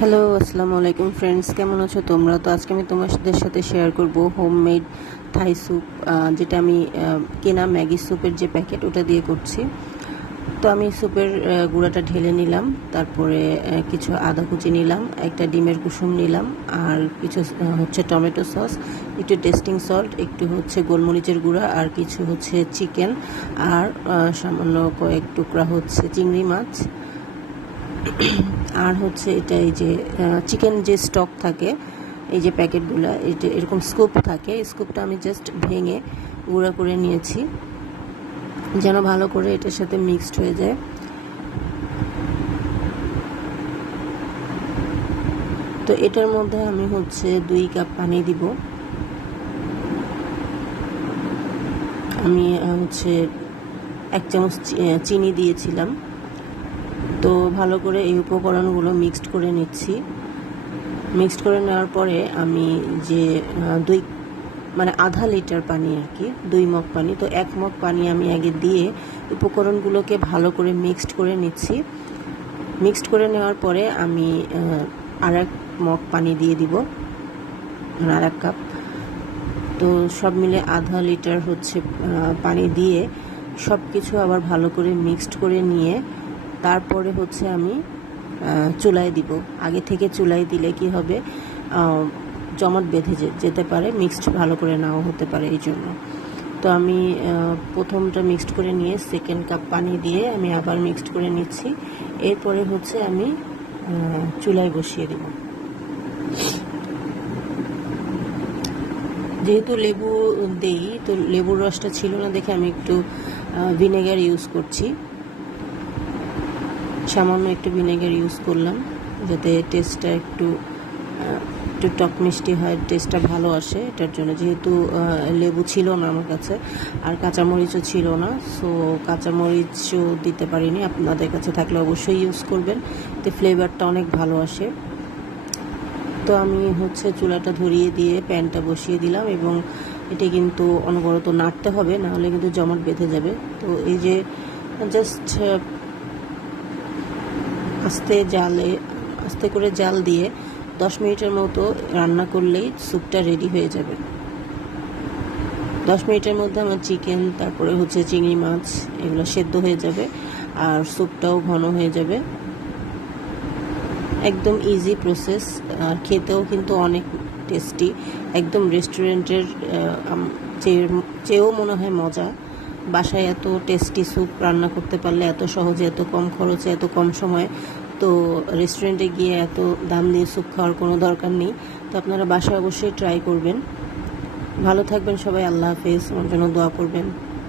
Hello, আসসালামু আলাইকুম friends, কেমন আছো তোমরা? তো আজকে আমি তোমাদের সাথে শেয়ার করব হোমমেড থাই স্যুপ, যেটা আমি কেনা ম্যাগি স্যুপের যে প্যাকেট ওটা দিয়ে করছি। তো আমি স্যুপের গুঁড়াটা ঢেলে নিলাম, তারপরে কিছু আদা কুচি নিলাম, একটা ডিমের কুসুম নিলাম, আর কিছু হচ্ছে টমেটো সস, একটু টেস্টিং সল্ট, একটু হচ্ছে গোলমরিচের গুঁড়া, আর কিছু হচ্ছে চিকেন, আর সামান্য কয়েক টুকরা হচ্ছে চিংড়ি মাছ, আর হচ্ছে এটা এই যে চিকেন যে স্টক থাকে, এই যে প্যাকেটগুলো, এই যে এরকম স্কুপ থাকে, স্কুপটা আমি জাস্ট ভেঙে গুঁড়া করে নিয়েছি যেন ভালো করে এটার সাথে মিক্সড হয়ে যায়। তো এটার মধ্যে আমি হচ্ছে 2 কাপ পানি দিব। আমি হচ্ছে 1 চামচ চিনি দিয়েছিলাম। তো ভালো করে এই উপকরণগুলো মিক্সড করে নিচ্ছি। মিক্সড করে নেওয়ার পরে আমি যে আধা লিটার পানি আর কি, 2 মগ পানি, তো 1 মগ পানি আমি আগে দিয়ে উপকরণগুলোকে ভালো করে মিক্সড করে নিচ্ছি। মিক্সড করে নেওয়ার পরে আমি আর 1 মগ পানি দিয়ে দিব, আর 1 কাপ। তো সব মিলে আধা লিটার হচ্ছে পানি দিয়ে সব কিছু আবার ভালো করে মিক্সড করে নিয়ে তারপরে হচ্ছে আমি চুলায় দিব। আগে থেকে চুলায় দিলে কি হবে, জমাট বেঁধে যেতে পারে, মিক্সড ভালো করে নাও হতে পারে, এই জন্য। তো আমি প্রথমটা মিক্সড করে নিয়ে 2nd কাপ পানি দিয়ে আমি আবার মিক্সড করে নিচ্ছি। এরপরে হচ্ছে আমি চুলায় বসিয়ে দেব। যেহেতু লেবু দেই, তো লেবুর রসটা ছিল না দেখে আমি একটু ভিনেগার ইউজ করছি, সামান্য একটু ভিনেগার ইউজ করলাম যাতে টেস্টটা একটু টক মিষ্টি হয়, টেস্টটা ভালো আসে এটার জন্য। যেহেতু লেবু ছিল না আমার কাছে, আর কাঁচামরিচও ছিল না, সো কাঁচামরিচও দিতে পারিনি। আপনাদের কাছে থাকলে অবশ্যই ইউজ করবেন, এতে ফ্লেভারটা অনেক ভালো আসে। তো আমি হচ্ছে চুলাটা ধরিয়ে দিয়ে প্যানটা বসিয়ে দিলাম, এবং এটা কিন্তু অনবরত নাড়তে হবে, নাহলে কিন্তু জমাট বেঁধে যাবে। তো এই যে জাস্ট আস্তে করে জাল দিয়ে 10 মিনিটের মতো রান্না করলেই স্যুপটা রেডি হয়ে যাবে। 10 মিনিটের মধ্যে আমার চিকেন, তারপরে হচ্ছে চিংড়ি মাছ, এগুলো সেদ্ধ হয়ে যাবে, আর স্যুপটাও ঘন হয়ে যাবে। একদম ইজি প্রসেস, আর খেতেও কিন্তু অনেক টেস্টি, একদম রেস্টুরেন্টের চেয়েও মনে হয় মজা। বাসায় এত টেস্টি স্যুপ রান্না করতে পারলে, এত সহজে, এত কম খরচে, এত কম সময়ে, তো রেস্টুরেন্টে গিয়ে এত দাম দিয়ে স্যুপ খাওয়ার কোনো দরকার নেই। তো আপনারা বাসায় অবশ্যই ট্রাই করবেন। ভালো থাকবেন সবাই, আল্লাহ হাফেজ, আমার জন্য দোয়া করবেন।